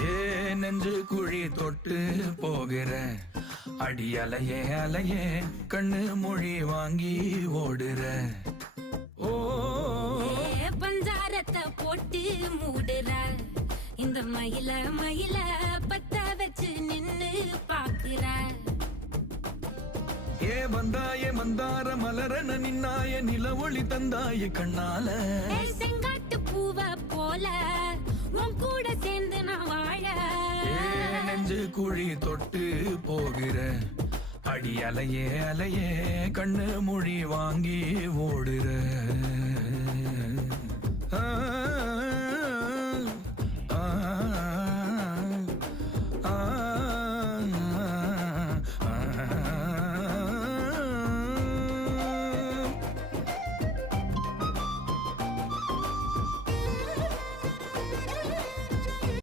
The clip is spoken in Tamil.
ஏ நெஞ்சு குழி தொட்டு போகிற அடி அலையே அலையே கண்ணு மொழி வாங்கி ஓடுற. ஓ பஞ்சாரத்தை போட்டு மூடுற இந்த மயில மயில பத்த வச்சு நின்னு பாக்குற. ஏ வந்தாய மந்தார மலரன நின்னாய நில ஒளி தந்தாய கண்ணால. செங்காட்டு பூவ போல உன் கூட சேர்ந்து நான் வாழ. நெஞ்சு குழி தொட்டு போகிற அடி அலையே அலையே கண்ணு மொழி வாங்கி ஓடுற.